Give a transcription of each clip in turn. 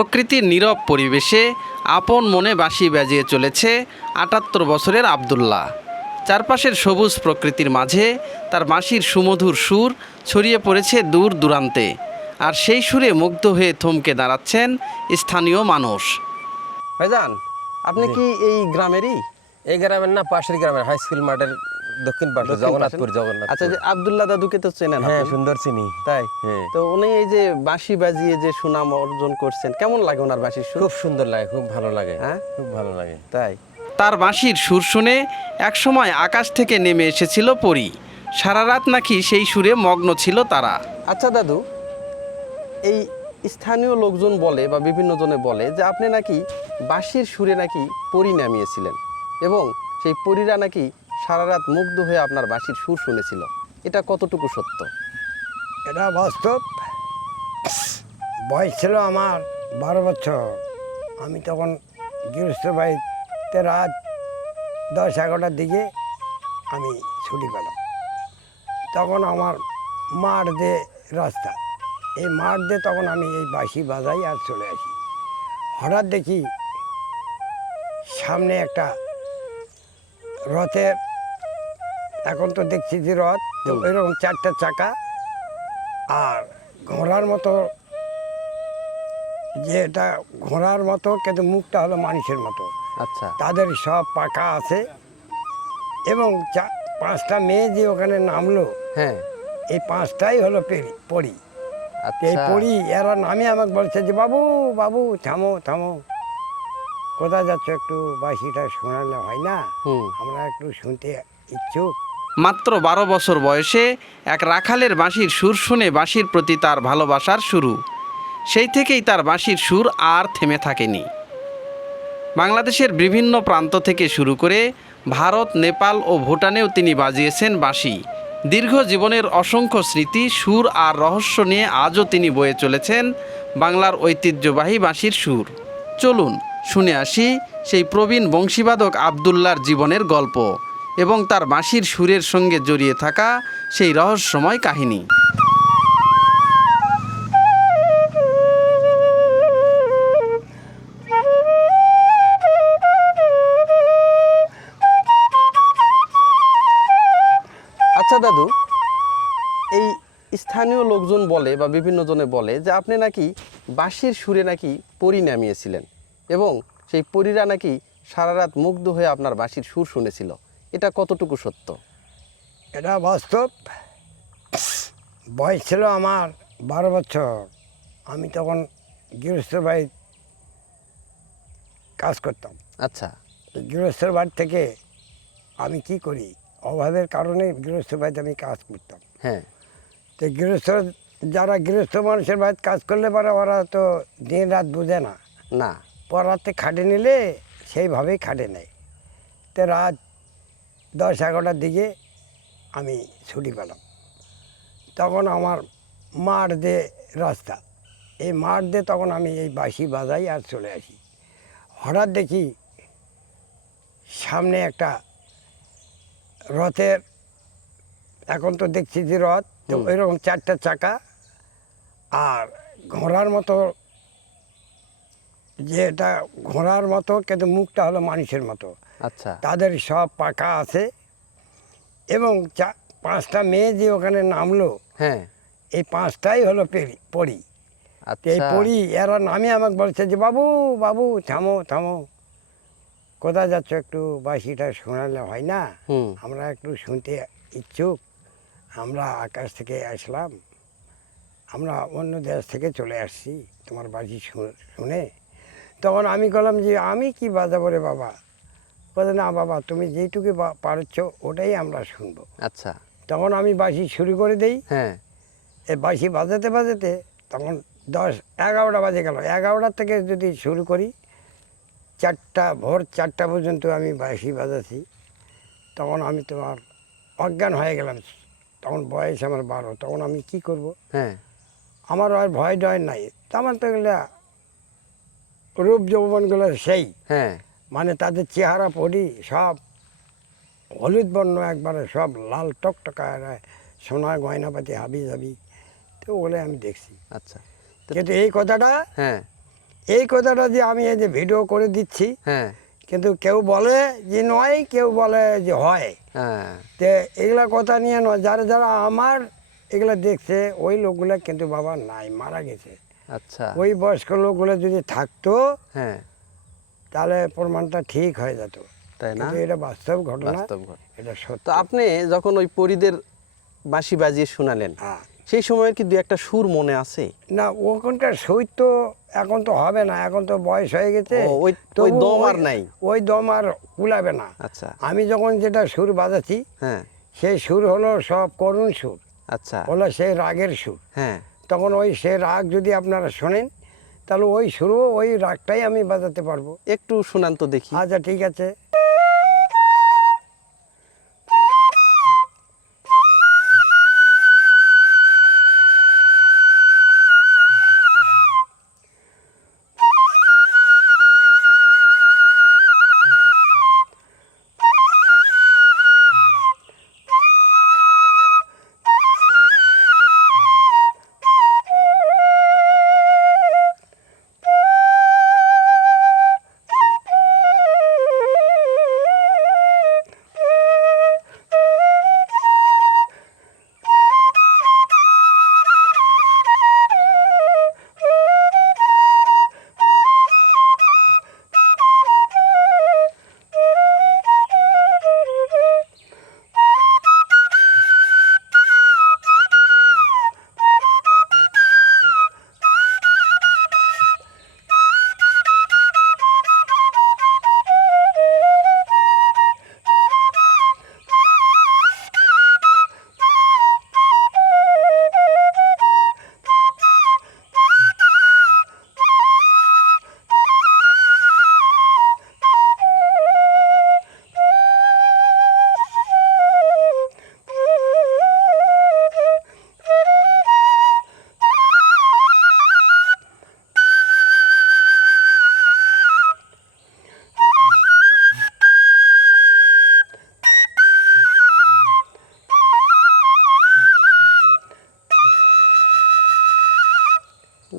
প্রকৃতির নীরব পরিবেশে আপন মনে বাঁশি বাজিয়ে চলেছে ৭৮ বছরের আবদুল্লাহ। চারপাশের সবুজ প্রকৃতির মাঝে তার বাঁশির সুমধুর সুর ছড়িয়ে পড়েছে দূর দূরান্তে, আর সেই সুরে মুগ্ধ হয়ে থমকে দাঁড়াচ্ছেন স্থানীয় মানুষ। ভাইজান, আপনি কি এই গ্রামেরই? এই গ্রামের না, পাশের গ্রামের হাই স্কুল মাঠের দক্ষিণ পাশে জগন্নাথপুর। আচ্ছা, যে আবদুল্লাহ দাদুকে তো চেনেন? হ্যাঁ, আপনি? সুন্দর চিনি। তাই? হ্যাঁ। তো উনি এই যে বাঁশি বাজিয়ে যে সুনাম অর্জন করছেন, কেমন লাগে ওনার বাঁশির সুর? খুব সুন্দর লাগে, খুব ভালো লাগে। হ্যাঁ, খুব ভালো লাগে। তাই। তার বাঁশির সুর শুনে একসময় আকাশ থেকে নেমে এসেছিল পরী। সারা রাত নাকি সেই সুরে মগ্ন ছিল তারা। আচ্ছা দাদু, এই স্থানীয় লোকজন বলে বা বিভিন্ন জনে বলে যে আপনি নাকি বাঁশির সুরে নাকি পরী নামিয়েছিলেন এবং সেই পরীরা নাকি সারা রাত মুগ্ধ হয়ে আপনার বাঁশির সুর শুনেছিল। এটা কতটুকু সত্য? এটা বাস্তব। বয়স ছিল আমার 12 বছর। আমি তখন গৃহস্থ বাড়িতে রাত 10-11টার দিকে আমি ছুটি পেলাম। তখন আমার মাঠ দিয়ে রাস্তা, এই মাঠ দিয়ে তখন আমি এই বাঁশি বাজাই আর চলে আসি। হঠাৎ দেখি সামনে একটা রথের, এখন তো দেখছি যে রথ, তো এরকম 4টা চাকা আর ঘোড়ার মতো, যে এটা ঘোড়ার মতো কিন্তু মুখটা হলো মানুষের মতো। আচ্ছা, তাদের সব পাকা আছে এবং 5টা মেয়ে যে ওখানে নামলো, হ্যাঁ, এই 5টাই হলো পরী। এই আচ্ছা। পরী এরা নামে আমাকে বলছে যে বাবু বাবু থামো থামো, কোথায় যাচ্ছ, একটু বাঁশিটা শোনালে হয় না? আমরা একটু শুনতে ইচ্ছুক। মাত্র 12 বছর বয়সে এক রাখালের বাঁশির সুর শুনে বাঁশির প্রতি তার ভালোবাসার শুরু। সেই থেকেই তার বাঁশির সুর আর থেমে থাকেনি। বাংলাদেশের বিভিন্ন প্রান্ত থেকে শুরু করে ভারত, নেপাল ও ভুটানেও তিনি বাজিয়েছেন বাঁশি। দীর্ঘ জীবনের অসংখ্য স্মৃতি, সুর আর রহস্য নিয়ে আজও তিনি বয়ে চলেছেন বাংলার ঐতিহ্যবাহী বাঁশির সুর। চলুন শুনে আসি সেই প্রবীণ বংশীবাদক আবদুল্লার জীবনের গল্প এবং তার বাঁশির সুরের সঙ্গে জড়িয়ে থাকা সেই রহস্যময় কাহিনী। আচ্ছা দাদু, এই স্থানীয় লোকজন বলে বা বিভিন্ন জনে বলে যে আপনি নাকি বাঁশির সুরে নাকি পরী নামিয়েছিলেন এবং সেই পরীরা নাকি সারা রাত মুগ্ধ হয়ে আপনার বাঁশির সুর শুনেছিল। এটা কতটুকু সত্য? এটা বাস্তব। বয়স ছিল আমার 12 বছর। আমি তখন গৃহস্থ বাড়িতে কাজ করতাম। আচ্ছা, গৃহস্থের বাড়ি থেকে আমি কি করি, অভাবের কারণে গৃহস্থ বাড়িতে আমি কাজ করতাম। হ্যাঁ, তো যারা গৃহস্থ মানুষের বাড়িতে কাজ করলে পারে ওরা তো দিন রাত বুঝে না, না, পড়াতে খাটে নিলে সেইভাবেই খাটে নেয়। তো রাত 10-11টার দিকে আমি ছুটি পেলাম। তখন আমার মাঠ দিয়ে রাস্তা, এই মাঠ দিয়ে তখন আমি এই বাঁশি বাজাই আর চলে আসি। হঠাৎ দেখি সামনে একটা রথের, এখন তো দেখছি যে রথ, তো এরকম 4টা চাকা আর ঘোড়ার মতো, যে এটা ঘোড়ার মতো কিন্তু মুখটা হলো মানুষের মতো। আচ্ছা, তাদের সব পাকা আছে এবং 5টা মেয়ে যে ওখানে নামলো, হ্যাঁ, এই 5টাই হলো পরী। এই আচ্ছা, পরী এরা নামে আমাকে বলছে যে বাবু বাবু থামো থামো, কোথায় যাচ্ছ, একটু বাঁশিটা শোনালে হয় না? আমরা একটু শুনতে ইচ্ছুক। আমরা আকাশ থেকে আসলাম, আমরা অন্য দেশ থেকে চলে আসছি তোমার বাঁশি শুনে। তখন আমি বললাম যে আমি কি বাজাবো রে বাবা? বলে না বাবা, তুমি যেইটুকু পারছ ওটাই আমরা শুনবো। আচ্ছা, তখন আমি বাঁশি শুরু করে দিই। হ্যাঁ, এই বাঁশি বাজাতে বাজাতে তখন 10-11টা বাজে গেল। 11টা থেকে যদি শুরু করি, ভোর 4টা পর্যন্ত আমি বাঁশি বাজাছি। তখন আমি তোমার অজ্ঞান হয়ে গেলাম। তখন বয়স আমার 12। তখন আমি কি করব? হ্যাঁ, আমার আর ভয় ডয় নাই। তেমন তো এগুলো রূপ যৌবনগুলো সেই, হ্যাঁ, মানে তাদের চেহারা পড়ি সব হলুদ বর্ণ, একবারে সব লাল টকটকায়, সোনার গয়নাপাতি হাবি জাবি, তো ওগুলো আমি দেখছি। আচ্ছা, কিন্তু এই কথাটা, হ্যাঁ, এই কথাটা যে আমি এই যে ভিডিও করে দিচ্ছি, হ্যাঁ কিন্তু কেউ বলে যে নয়, কেউ বলে যে হয়। হ্যাঁ তো এগুলা কথা নিয়ে নয়, যারা যারা আমার এগুলা দেখছে ওই লোকগুলা কিন্তু বাবা নাই, মারা গেছে। আচ্ছা ওই বয়স্ক লোকগুলো যদি থাকতো হ্যাঁ তাহলে প্রমাণটা ঠিক হয়ে যেত। তাই না, কিন্তু এটা বাস্তব ঘটনা, বাস্তব ঘটনা। এটা সত্য। তো আপনি যখন ওই পরীদের বাঁশি বাজিয়ে শোনালেন, হ্যাঁ। সেই সময়ের কি দু একটা সুর মনে আছে? না, ওখানকার সই তো এখন তো হবে না, এখন তো বয়স হয়ে গেছে। ও, ওই তবু দম আর নাই। ওই দম আর কুলাবে না। আচ্ছা আমি যখন যেটা সুর বাজাচ্ছি হ্যাঁ সেই সুর হলো সব করুণ সুর, আচ্ছা হলো সেই রাগের সুর। হ্যাঁ তখন ওই সে রাগ যদি আপনারা শোনেন তাহলে ওই সুরও ওই রাগটাই আমি বাজাতে পারবো। একটু শোনান তো দেখি। আচ্ছা ঠিক আছে।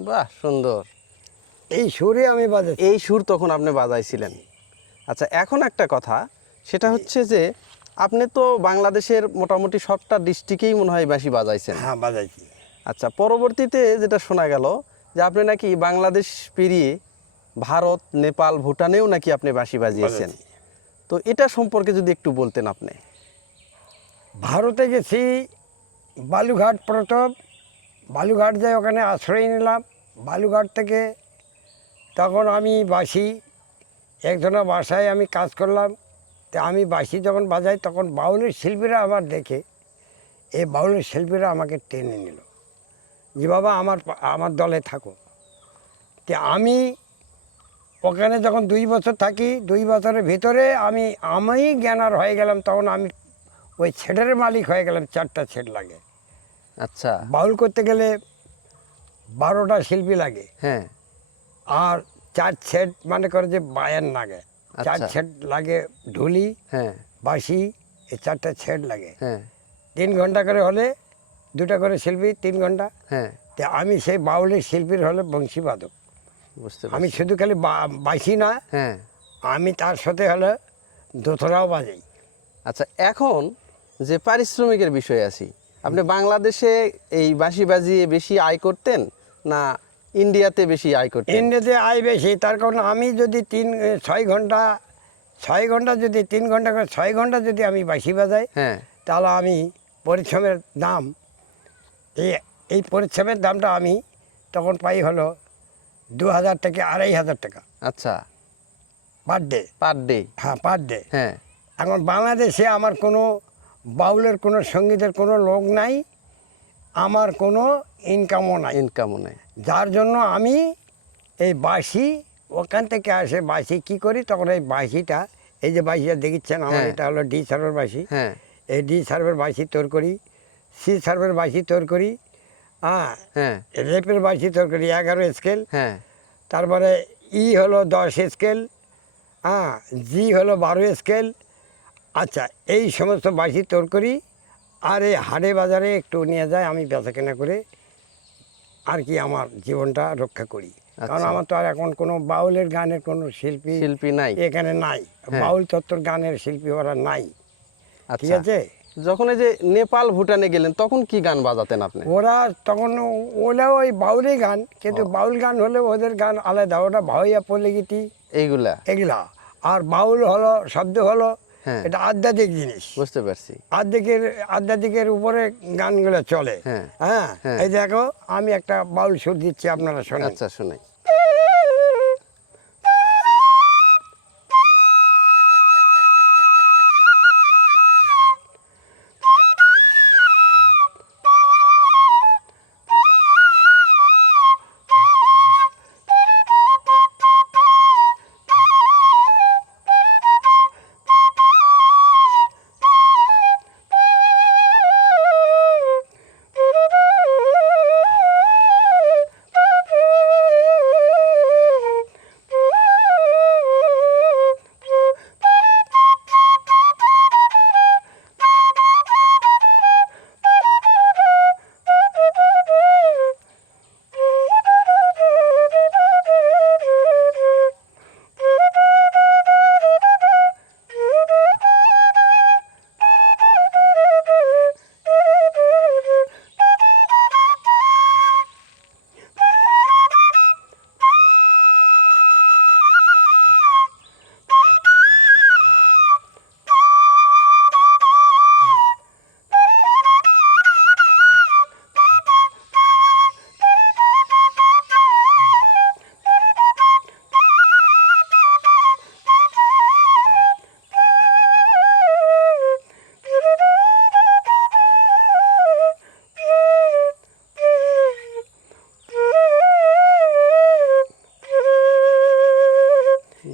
বাহ সুন্দর, এই সুরে আমি বাজাচ্ছি। এই সুর তখন আপনি বাজাইছিলেন। আচ্ছা এখন একটা কথা, সেটা হচ্ছে যে আপনি তো বাংলাদেশের মোটামুটি সবটা ডিস্ট্রিক্টেই মনে হয় বাঁশি বাজাইছেন। হ্যাঁ বাজাচ্ছি। আচ্ছা পরবর্তীতে যেটা শোনা গেল যে আপনি নাকি বাংলাদেশ পেরিয়ে ভারত, নেপাল, ভুটানেও নাকি আপনি বাঁশি বাজিয়েছেন। বাজাচ্ছি। তো এটা সম্পর্কে যদি একটু বলতেন আপনি। ভারতে গেছি, বালুঘাট প্রথম, বালুঘাট যাই ওখানে আশ্রয় নিলাম। বালুঘাট থেকে তখন আমি বাঁশি একজনের বাসায় আমি কাজ করলাম। তো আমি বাঁশি যখন বাজাই তখন বাউলের শিল্পীরা আমার দেখে, এই বাউলের শিল্পীরা আমাকে টেনে নিল যে বাবা আমার দলে থাকো। তো আমি ওখানে যখন 2 বছর থাকি, 2 বছরের ভিতরে আমি জ্ঞানার হয়ে গেলাম। তখন আমি ওই ছেটের মালিক হয়ে গেলাম। 4টা ছেট লাগে। আচ্ছা বাউল করতে গেলে 12টা শিল্পী লাগে, হ্যাঁ আর 4 ছেট মানে করে যে বায়ান লাগে। 4 আচ্ছা। ছেট লাগে, ঢুলি, হ্যাঁ বাঁশি, এই 4টা ছেট লাগে। হ্যাঁ 3 ঘন্টা করে হলে 2টা করে শিল্পী, 3 ঘন্টা। হ্যাঁ তো আমি সেই বাউলের শিল্পীর হলে বংশীবাদক। বুঝতে আমি পারছি। শুধু খালি বাঁশি না, হ্যাঁ আমি তার সাথে হলে দোতরাও বাজাই। আচ্ছা এখন যে পারিশ্রমিকের বিষয়ে আছি, আপনি বাংলাদেশে এই বাঁশি বাজিয়ে বেশি আয় করতেন না ইন্ডিয়াতে বেশি আয় করতেন? ইন্ডিয়াতে আয় বেশি, তার কারণ আমি যদি 6 ঘন্টা 6 ঘন্টা যদি 3 ঘন্টা করে 6 ঘন্টা যদি আমি বাঁশি বাজাই, হ্যাঁ তাহলে আমি পরিশ্রমের দাম, এই পরিশ্রমের দামটা আমি তখন পাই হলো 2000 থেকে 2500 টাকা আচ্ছা পার ডে। Per day. হ্যাঁ পার ডে। হ্যাঁ এখন বাংলাদেশে আমার কোনো বাউলের কোনো সঙ্গীতের কোনো লোক নাই, আমার কোনো ইনকামও নাই। ইনকামও নেই। যার জন্য আমি এই বাঁশি ওখান থেকে আসে, বাঁশি কী করি তখন এই বাঁশিটা, এই যে বাঁশিটা দেখিচ্ছেন আমার, হ্যাঁ। এটা হলো ডি সার্ভের বাঁশি। হ্যাঁ এই ডি সার্ভের বাঁশি তৈরি করি, সি সার্ভের বাঁশি তৈরি করি, হ্যাঁ হ্যাঁ রেপের বাঁশি তৈরি করি 11 স্কেল, হ্যাঁ তারপরে ই হলো 10 স্কেল, হ্যাঁ জি হলো 12 স্কেল। আচ্ছা এই সমস্ত বাঁশি তৈরি করি, আর এই হাটে বাজারে একটু নিয়ে যায়, আমি বেচা কেনা করে আর কি আমার জীবনটা রক্ষা করি। কারণ আচ্ছা। আমার তো আর এখন কোনো বাউলের গানের কোনো শিল্পী শিল্পী নাই। এখানে নাই। হ্যাঁ। বাউল তত্ত্বর গানের শিল্পী ওরা নাই, ঠিক আচ্ছা, আছে? যখন এই যে নেপাল ভুটানে গেলেন তখন কি গান বাজাতেন আপনি? ওরা তখন ওরা ওই বাউলই গান, কিন্তু বাউল গান হলে ওদের গান আলাদা, ওটা ভাওয়াইয়া পল্লীগীতি এইগুলা? এগুলা। আর বাউল হলো শব্দ হলো হ্যাঁ, এটা আধ্যাত্মিক জিনিস, বুঝতে পারছি। আধ্যাত্মিকের উপরে গানগুলো চলে। হ্যাঁ, হ্যাঁ, হ্যাঁ। এই দেখো আমি একটা বাউল সুর দিচ্ছি, আপনারা শোনেন। আচ্ছা, শুনাই।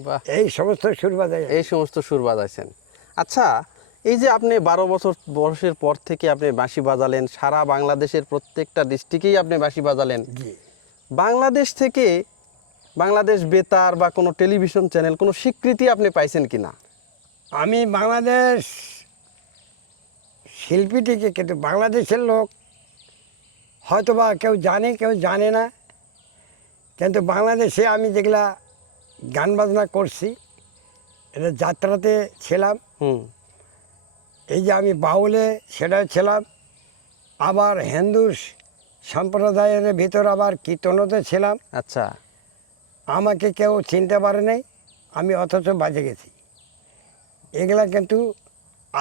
বাহ, এই সমস্ত সুর বাজাই। এই সমস্ত সুর বাজাইছেন। আচ্ছা, এই যে আপনি 12 বছর বয়সের পর থেকে আপনি বাঁশি বাজালেন, সারা বাংলাদেশের প্রত্যেকটা ডিস্ট্রিক্টেই আপনি বাঁশি বাজালেন। জি। বাংলাদেশ থেকে, বাংলাদেশ বেতার বা কোনো টেলিভিশন চ্যানেল কোনো স্বীকৃতি আপনি পাইছেন কিনা? আমি বাংলাদেশ শিল্পীটিকে, কিন্তু বাংলাদেশের লোক হয়তোবা কেউ জানে কেউ জানে না, কিন্তু বাংলাদেশে আমি যেগুলা গান বাজনা করছি, এটা যাত্রাতে ছিলাম, হুম, এই যে আমি বাউলে সেটাও ছিলাম, আবার হিন্দু সম্প্রদায়ের ভিতর আবার কীর্তনতে ছিলাম। আচ্ছা, আমাকে কেউ চিনতে পারে নাই, আমি অথচ বাজে গেছি। এগুলা কিন্তু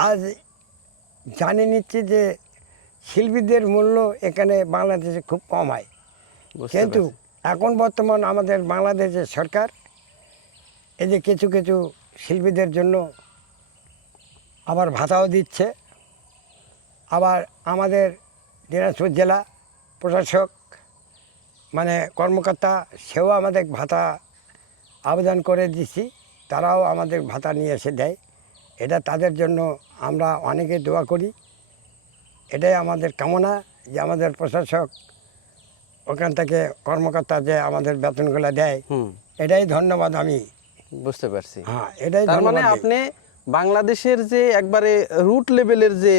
আজ জানে নিচ্ছি যে শিল্পীদের মূল্য এখানে বাংলাদেশে খুব কম হয়, বুঝতে কিন্তু পারছি। এখন বর্তমান আমাদের বাংলাদেশের সরকার এই যে কিছু কিছু শিল্পীদের জন্য আবার ভাতাও দিচ্ছে। আবার আমাদের দিনাজপুর জেলা প্রশাসক মানে কর্মকর্তা, সেও আমাদের ভাতা আবেদন করে দিছি, তারাও আমাদের ভাতা নিয়ে এসে দেয়। এটা তাদের জন্য আমরা অনেকে দোয়া করি। এটাই আমাদের কামনা যে আমাদের প্রশাসক ওখান থেকে কর্মকর্তা যে আমাদের বেতনগুলো দেয়, হুম, এটাই ধন্যবাদ আমি। বুঝতে পারছি। হ্যাঁ, এটাই তার মানে ধন্যবাদ দিই। আপনি বাংলাদেশের যে একবারে রুট লেভেলের যে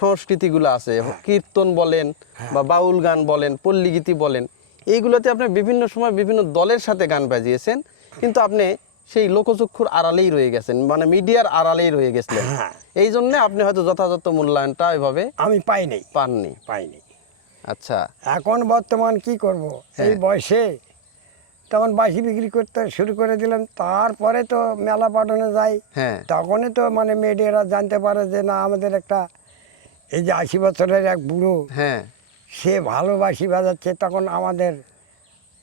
সংস্কৃতিগুলো আছে, কীর্তন বলেন বা বাউল গান বলেন, পল্লীগীতি বলেন, এইগুলোতে আপনি বিভিন্ন সময় বিভিন্ন দলের সাথে গান বাজিয়েছেন, কিন্তু আপনি সেই লোকচক্ষুর আড়ালেই রয়ে গেছেন, মানে মিডিয়ার আড়ালেই রয়ে গেছিলেন। হ্যাঁ, এই জন্য আপনি হয়তো যথাযথ মূল্যায়নটা এভাবে আমি পাইনি পাননি। পাইনি। আচ্ছা, এখন বর্তমান কি করব, এই বয়সে তখন বাঁশি বিক্রি করতে শুরু করে দিলাম। তারপরে তো মেলা পাঠানো যায়, হ্যাঁ, তখনই তো মানে মিডিয়ারা জানতে পারে যে না, আমাদের একটা এই যে 80 বছরের এক বুড়ো, হ্যাঁ, সে ভালো বাঁশি বাজাচ্ছে, তখন আমাদের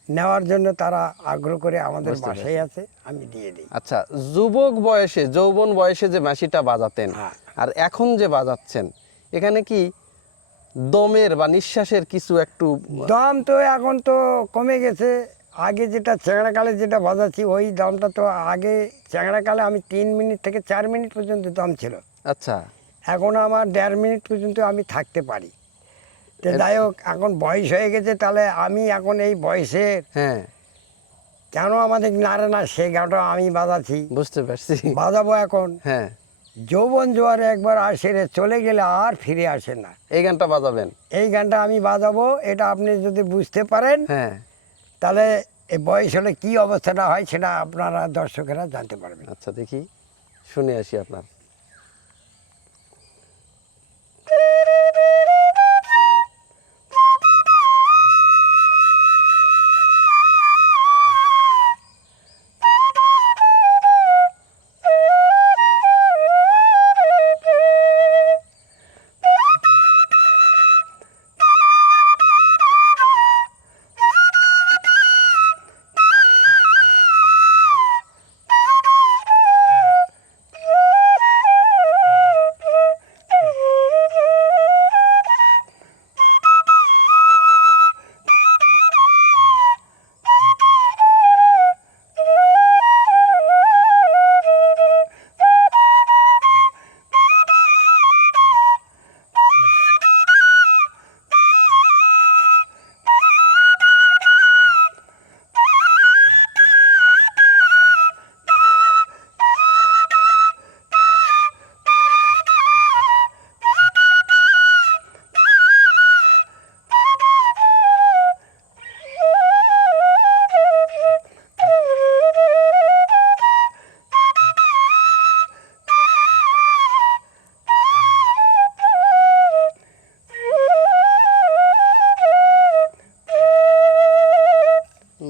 নেওয়ার জন্য তারা আগ্রহ করে আমাদের বুঝতে বাসায় আছে, আমি দিয়ে দিই। আচ্ছা। যুবক বয়সে, যৌবন বয়সে যে বাঁশিটা বাজাতেন হ্যাঁ। আর এখন যে বাজাচ্ছেন, এখানে কি দমের বা নিঃশ্বাসের কিছু একটু? দাম তো এখন তো কমে গেছে। আগে যেটা চ্যাংড়াকালে যেটা বাজাচ্ছি, ওই দামটা তো আগে চ্যাংড়াকালে আমি 3 মিনিট থেকে 4 মিনিট পর্যন্ত দাম ছিল। আচ্ছা, এখন আমার 1.5 মিনিট পর্যন্ত আমি থাকতে পারি। তো যাই হোক, এখন বয়স হয়ে গেছে, তাহলে আমি এখন এই বয়সে হ্যাঁ, কেন আমাদের নাড়ে না, সে গানটা আমি বাজাচ্ছি, বুঝতে পারছি। বাজাবো এখন। হ্যাঁ, যৌবন জোয়ারে একবার আসে রে, চলে গেলে আর ফিরে আসে না, এই গানটা বাজাবেন? এই গানটা আমি বাজাবো। এটা আপনি যদি বুঝতে পারেন হ্যাঁ, তাহলে এই বয়স হলে কী অবস্থাটা হয় সেটা আপনারা দর্শকেরা জানতে পারবেন। আচ্ছা দেখি, শুনে আসি আপনার।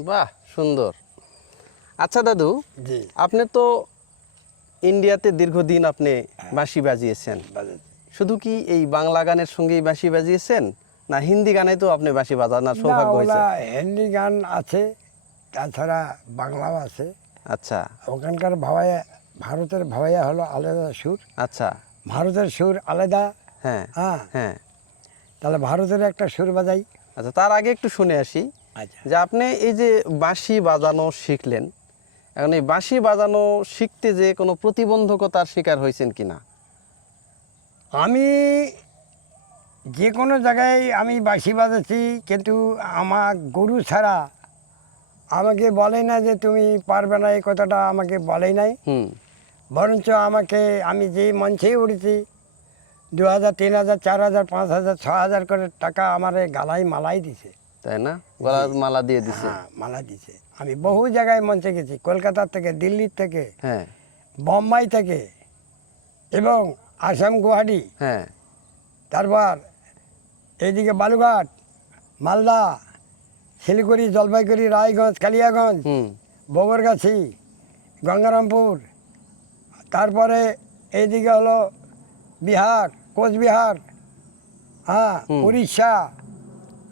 বাহ, সুন্দর। আচ্ছা দাদু, জি, আপনি তো ইন্ডিয়াতে দীর্ঘদিন আপনি বাঁশি বাজিয়েছেন। বাজাচ্ছি। শুধু কি এই বাংলা গানের সঙ্গেই বাঁশি বাজিয়েছেন, না হিন্দি গানে তো আপনি বাঁশি বাজানোর না, সৌভাগ্য হয়েছে? ওলা হিন্দি গান আছে, তাছাড়া বাংলাও আছে। আচ্ছা ওখানকার ভাওয়াইয়া, ভারতের ভাওয়াইয়া হলো আলাদা সুর, আচ্ছা। ভারতের সুর আলাদা। হ্যাঁ হ্যাঁ, হ্যাঁ। তাহলে ভারতের একটা সুর বাজাই। আচ্ছা, তার আগে একটু শুনে আসি আচ্ছা, যে আপনি এই যে বাঁশি বাজানো শিখলেন, এখন এই বাঁশি বাজানো শিখতে যে কোনো প্রতিবন্ধকতার শিকার হয়েছেন কিনা? আমি যে কোনো জায়গায় আমি বাঁশি বাজাচ্ছি, কিন্তু আমার গুরু ছাড়া আমাকে বলে না যে তুমি পারবে না, এই কথাটা আমাকে বলেই নাই। হুম। বরঞ্চ আমাকে, আমি যে মঞ্চেই উঠেছি 2000, 3000, 4000, 5000, 6000 করে টাকা আমার গালায় মালাই দিছে। তাই না? গলার মালা দিয়ে দিছে। হ্যাঁ, মালা দিছে। আমি বহু জায়গায় মঞ্চে গেছি, কলকাতা থেকে, দিল্লির থেকে, হ্যাঁ বোম্বাই থেকে, এবং আসাম, গুয়াহাটি, হ্যাঁ। তারপর এইদিকে বালুঘাট, মালদা, শিলিগুড়ি, জলপাইগুড়ি, রায়গঞ্জ, কালিয়াগঞ্জ, হুম বগরগাছি, গঙ্গারামপুর, তারপরে এইদিকে হলো বিহার, কোচবিহার, হ্যাঁ, উড়িষ্যা।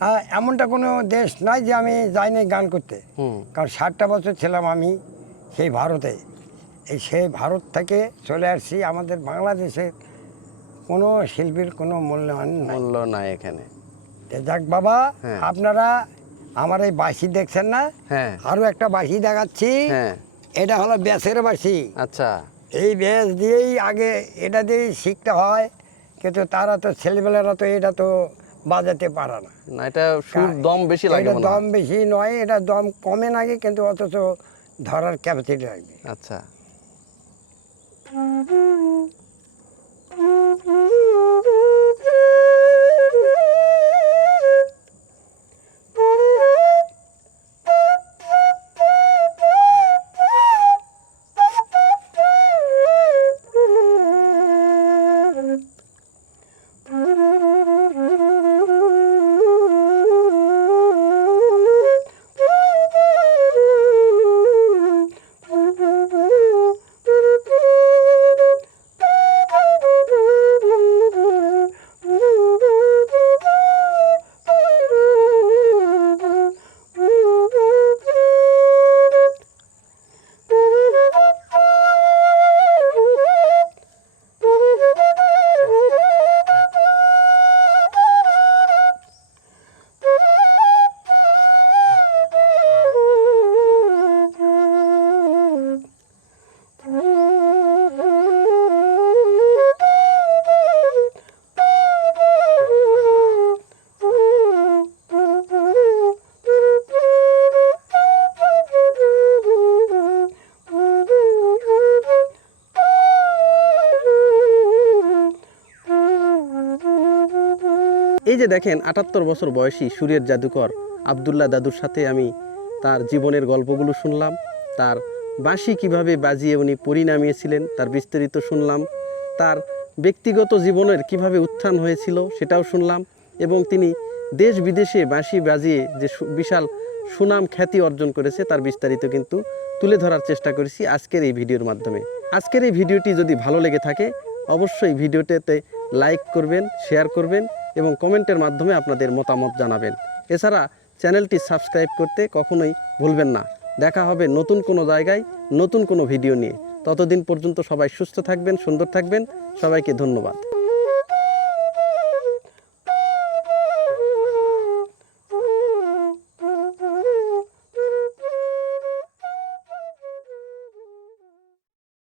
হ্যাঁ, এমনটা কোনো দেশ নাই যে আমি যাইনি গান করতে। হুম। কারণ 60টা বছর ছিলাম আমি সেই ভারতে। সেই ভারত থেকে চলে আসছি, আমাদের বাংলাদেশের কোনো শিল্পীর কোনো মূল্যায়ন নাই। মূল্য নাই এখানে। তে যাক বাবা, হ্যাঁ। আপনারা আমার এই বাঁশি দেখছেন না? হ্যাঁ আরও একটা বাঁশি দেখাচ্ছি। হ্যাঁ। এটা হলো ব্যাসের বাঁশি। আচ্ছা এই ব্যাস দিয়েই আগে, এটা দিয়েই শিখতে হয়, কিন্তু তারা তো, ছেলেবেলারা তো এটা তো বাজাতে পারে না। না, এটা সুর দম বেশি লাগে এটা মনে দম হয়। বেশি নয়, এটা দম কমে লাগে, কিন্তু অথচ ধরার ক্যাপাসিটি লাগবে। আচ্ছা। এই যে দেখেন, 78 বছর বয়সী সুরের জাদুকর আব্দুল্লাহ দাদুর সাথে আমি তার জীবনের গল্পগুলো শুনলাম, তার বাঁশি কিভাবে বাজিয়ে উনি পরিণামিয়েছিলেন তার বিস্তারিত শুনলাম, তার ব্যক্তিগত জীবনের কিভাবে উত্থান হয়েছিল সেটাও শুনলাম, এবং তিনি দেশ বিদেশে বাঁশি বাজিয়ে যে বিশাল সুনাম খ্যাতি অর্জন করেছে তার বিস্তারিত কিন্তু তুলে ধরার চেষ্টা করেছি আজকের এই ভিডিওর মাধ্যমে। আজকের এই ভিডিওটি যদি ভালো লেগে থাকে অবশ্যই ভিডিওটিতে লাইক করবেন, শেয়ার করবেন এবং কমেন্টের মাধ্যমে আপনাদের মতামত জানাবেন। এছাড়া চ্যানেলটি সাবস্ক্রাইব করতে কখনোই ভুলবেন না। দেখা হবে নতুন কোনো জায়গায় নতুন কোনো ভিডিও নিয়ে। ততদিন পর্যন্ত সবাই সুস্থ থাকবেন, সুন্দর থাকবেন। সবাইকে ধন্যবাদ।